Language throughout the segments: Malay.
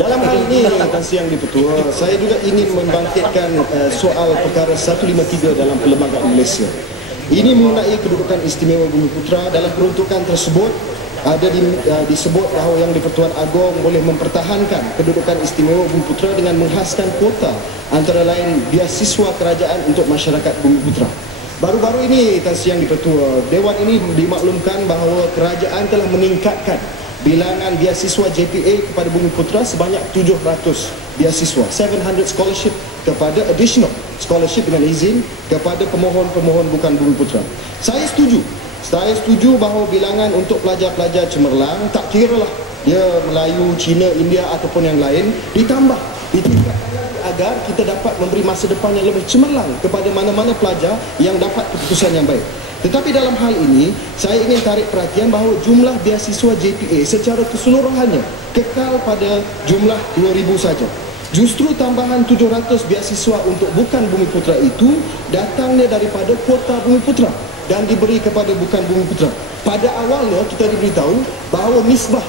Dalam hal ini, Tan Sri Yang Di-Pertua, saya juga ingin membangkitkan soal perkara 153 dalam Perlembagaan Malaysia. Ini mengenai kedudukan istimewa Bumiputera. Dalam peruntukan tersebut ada disebut bahawa Yang di-Pertuan Agong boleh mempertahankan kedudukan istimewa Bumiputera dengan menghaskan kuota antara lain beasiswa kerajaan untuk masyarakat Bumiputera. Baru-baru ini, Tan Sri Yang Di-Pertua, Dewan ini dimaklumkan bahawa kerajaan telah meningkatkan bilangan beasiswa JPA kepada Bumiputera sebanyak 700 beasiswa, 700 scholarship kepada additional scholarship dengan izin kepada pemohon-pemohon bukan Bumiputera. Saya setuju bahawa bilangan untuk pelajar-pelajar cemerlang, tak kira lah dia Melayu, Cina, India ataupun yang lain, ditingkatkan agar kita dapat memberi masa depan yang lebih cemerlang kepada mana-mana pelajar yang dapat keputusan yang baik. Tetapi dalam hal ini, saya ingin tarik perhatian bahawa jumlah beasiswa JPA secara keseluruhannya kekal pada jumlah 2,000 saja. Justru tambahan 700 beasiswa untuk bukan Bumiputera itu datangnya daripada kuota Bumiputera dan diberi kepada bukan Bumiputera. Pada awalnya kita diberitahu bahawa nisbah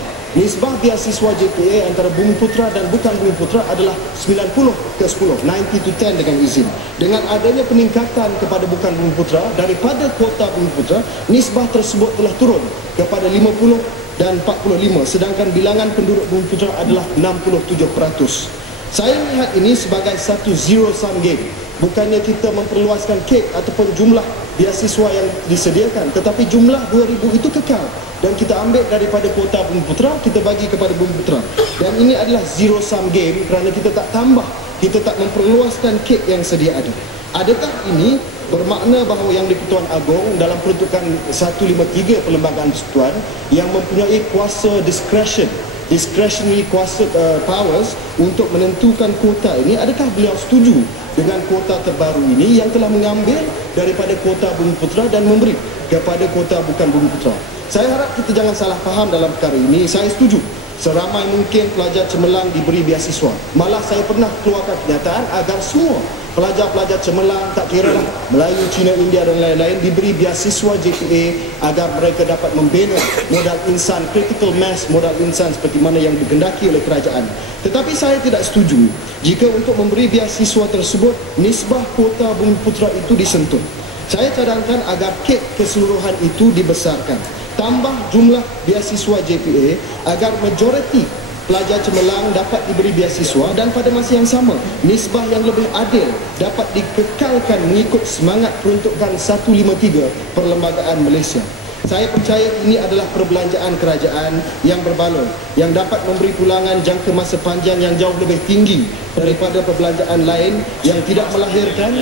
beasiswa JPA antara Bumiputera dan bukan Bumiputera adalah 90/10, 90/10 dengan izin. Dengan adanya peningkatan kepada bukan Bumiputera daripada kuota Bumiputera, nisbah tersebut telah turun kepada 50 dan 45, sedangkan bilangan penduduk Bumiputera adalah 67%. Saya melihat ini sebagai satu zero sum game. Bukannya kita memperluaskan kek ataupun jumlah beasiswa yang disediakan, tetapi jumlah 2,000 itu kekal dan kita ambil daripada kuota Bumiputera, kita bagi kepada Bumiputera. Dan ini adalah zero sum game kerana kita tak tambah, kita tak memperluaskan kek yang sedia ada. Adakah ini bermakna bahawa Yang di-Pertuan Agong dalam peruntukan 153 Perlembagaan Persekutuan yang mempunyai kuasa discretionary kuasa powers untuk menentukan kuota ini, adakah beliau setuju dengan kuota terbaru ini yang telah mengambil daripada kuota Bumiputera dan memberi kepada kuota bukan Bumiputera? Saya harap kita jangan salah faham dalam perkara ini. Saya setuju seramai mungkin pelajar cemerlang diberi beasiswa. Malah saya pernah keluarkan kenyataan agar semua pelajar-pelajar cemerlang, tak kira lah Melayu, Cina, India dan lain-lain, diberi beasiswa JPA agar mereka dapat membina modal insan, critical mass modal insan seperti mana yang dikehendaki oleh kerajaan. Tetapi saya tidak setuju jika untuk memberi beasiswa tersebut nisbah kuota Bumiputera itu disentuh. Saya cadangkan agar kek keseluruhan itu dibesarkan, tambah jumlah beasiswa JPA agar majoriti pelajar cemerlang dapat diberi beasiswa, dan pada masa yang sama nisbah yang lebih adil dapat dikekalkan mengikut semangat peruntukan 153 Perlembagaan Malaysia. Saya percaya ini adalah perbelanjaan kerajaan yang berbaloi, yang dapat memberi pulangan jangka masa panjang yang jauh lebih tinggi daripada perbelanjaan lain yang tidak melahirkan.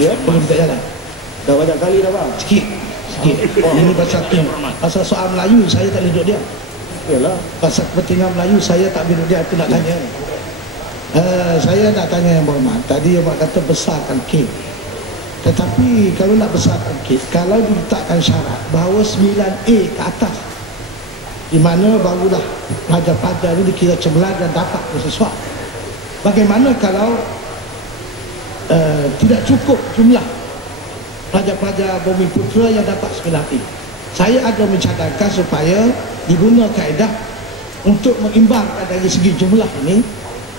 Belum tak jalan. Dah banyak kali dah bang. Sikit. Ini pasal soal Melayu saya tak boleh duduk diam. Yalah. Pasal kepentingan Melayu saya tak boleh duduk diam. Aku nak tanya. Saya nak tanya Yang Berhormat. Tadi Yang Berhormat kata besarkan kek. Tetapi kalau nak besarkan kek, kalau diletakkan syarat bahawa 9A ke atas, di mana barulah pelajar-pelajar ini dikira cemerlang dan dapat beasiswa. Bagaimana kalau tidak cukup jumlah pelajar-pelajar Bumiputera yang dapat 9A? Saya ada mencadangkan supaya diguna kaedah untuk mengimbangkan dari segi jumlah ini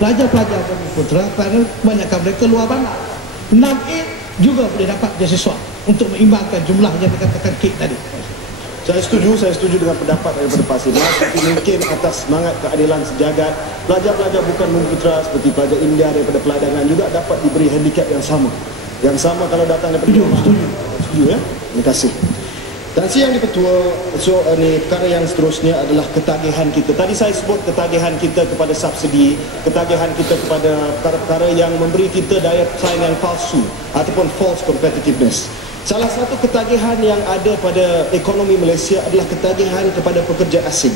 pelajar-pelajar Bumiputera, kerana kebanyakan mereka luar bandar. 6A juga boleh dapat beasiswa untuk mengimbangkan jumlah yang dikatakan kek tadi. Saya setuju dengan pendapat daripada Pak Simas. Tapi mungkin atas semangat keadilan sejagat, pelajar-pelajar bukan Bumiputera seperti pelajar India daripada peladangan juga dapat diberi handicap yang sama. Yang sama kalau datang daripada setuju ya. Terima kasih. Dan Yang Di-Pertua, perkara yang seterusnya adalah ketagihan kita. Tadi saya sebut ketagihan kita kepada subsidi, ketagihan kita kepada perkara-perkara yang memberi kita daya saing yang palsu ataupun false competitiveness. Salah satu ketagihan yang ada pada ekonomi Malaysia adalah ketagihan kepada pekerja asing.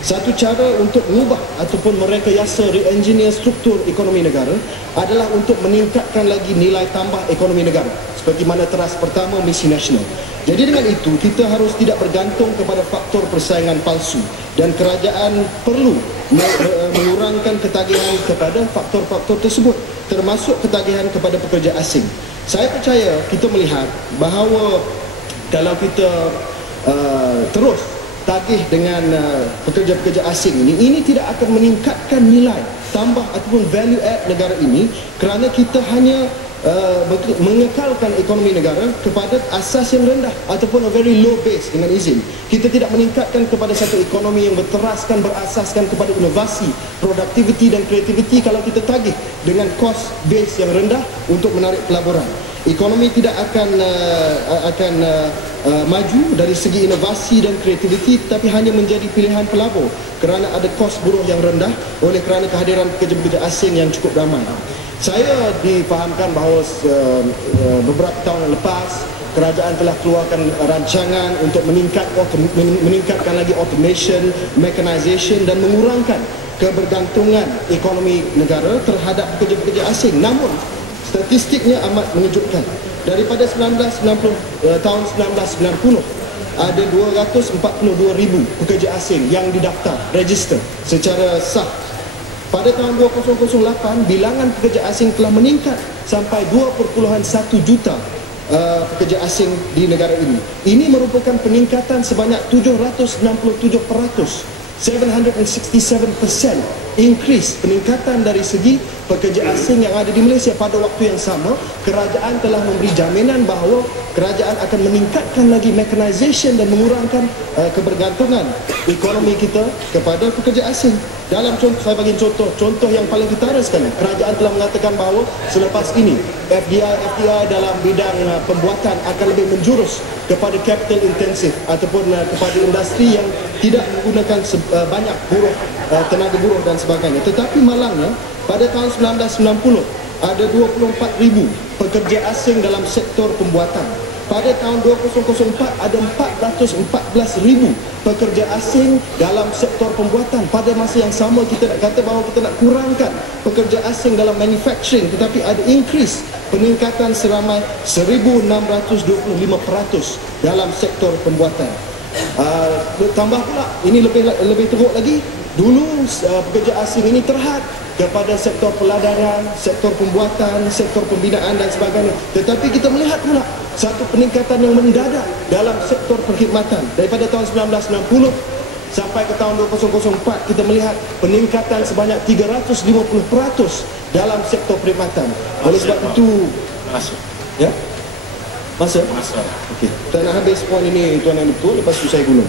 Satu cara untuk mengubah ataupun merekayasa re-engineer struktur ekonomi negara adalah untuk meningkatkan lagi nilai tambah ekonomi negara, seperti mana teras pertama misi nasional. Jadi dengan itu kita harus tidak bergantung kepada faktor persaingan palsu, dan kerajaan perlu mengurangkan ketagihan kepada faktor-faktor tersebut, termasuk ketagihan kepada pekerja asing. Saya percaya kita melihat bahawa kalau kita terus tagih dengan pekerja-pekerja asing ini tidak akan meningkatkan nilai tambah ataupun value add negara ini, kerana kita hanya mengekalkan ekonomi negara kepada asas yang rendah ataupun a very low base. Dengan izin, kita tidak meningkatkan kepada satu ekonomi yang berteraskan, berasaskan kepada inovasi, produktiviti dan kreativiti kalau kita tagih dengan cost base yang rendah untuk menarik pelaburan. Ekonomi tidak akan maju dari segi inovasi dan kreativiti, tetapi hanya menjadi pilihan pelabur kerana ada kos buruh yang rendah oleh kerana kehadiran pekerja-pekerja asing yang cukup ramai. Saya difahamkan bahawa beberapa tahun lepas kerajaan telah keluarkan rancangan untuk meningkatkan lagi automation, mechanization dan mengurangkan kebergantungan ekonomi negara terhadap pekerja-pekerja asing. Namun statistiknya amat mengejutkan. Daripada tahun 1990 ada 242,000 pekerja asing yang didaftar, register secara sah. Pada tahun 2008, bilangan pekerja asing telah meningkat sampai 2.1 juta pekerja asing di negara ini. Ini merupakan peningkatan sebanyak 767%, 767% increase, peningkatan dari segi pekerja asing yang ada di Malaysia. Pada waktu yang sama, kerajaan telah memberi jaminan bahawa kerajaan akan meningkatkan lagi mechanization dan mengurangkan kebergantungan ekonomi kita kepada pekerja asing. Dalam contoh, saya bagi contoh yang paling ketara sekali, kerajaan telah mengatakan bahawa selepas ini FDI dalam bidang pembuatan akan lebih menjurus kepada capital intensive ataupun kepada industri yang tidak menggunakan banyak buruh, tenaga buruh dan sebagainya. Tetapi malangnya pada tahun 1990 ada 24,000 pekerja asing dalam sektor pembuatan. Pada tahun 2004 ada 414,000 pekerja asing dalam sektor pembuatan. Pada masa yang sama kita nak kata bahawa kita nak kurangkan pekerja asing dalam manufacturing, tetapi ada increase, peningkatan seramai 1,625% dalam sektor pembuatan. Tambah pula, ini lebih teruk lagi, dulu pekerja asing ini terhad kepada sektor peladanan, sektor pembuatan, sektor pembinaan dan sebagainya. Tetapi kita melihat pula satu peningkatan yang mendadak dalam sektor perkhidmatan. Daripada tahun 1960 sampai ke tahun 2004 kita melihat peningkatan sebanyak 350% dalam sektor perkhidmatan. Oleh sebab itu, ya? Masa? Okey. Saya nak habis poin ini Tuan Yang Dipertua, lepas itu saya gulung.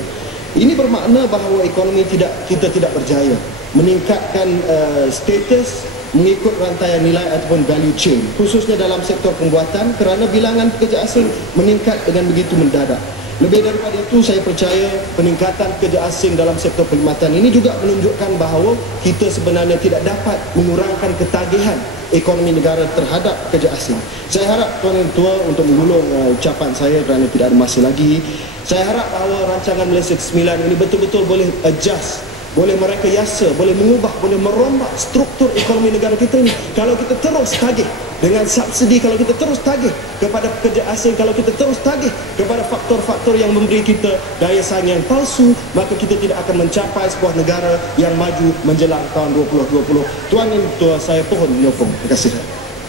Ini bermakna bahawa ekonomi kita tidak berjaya meningkatkan status mengikut rantaian nilai ataupun value chain, khususnya dalam sektor pembuatan, kerana bilangan pekerja asing meningkat dengan begitu mendadak. Lebih daripada itu, saya percaya peningkatan pekerja asing dalam sektor perkhidmatan ini juga menunjukkan bahawa kita sebenarnya tidak dapat mengurangkan ketagihan ekonomi negara terhadap pekerja asing. Saya harap Tuan Yang Tua untuk menggulung ucapan saya kerana tidak ada masa lagi. Saya harap bahawa rancangan Malaysia ke-9 ini betul-betul boleh adjust, boleh merekayasa, boleh mengubah, boleh merombak struktur ekonomi negara kita ini. Kalau kita terus tagih dengan subsidi, kalau kita terus tagih kepada pekerja asing, kalau kita terus tagih kepada faktor-faktor yang memberi kita daya saing yang palsu, maka kita tidak akan mencapai sebuah negara yang maju menjelang tahun 2020. Tuan Yang Tua, saya pohon menyokong. Terima kasih.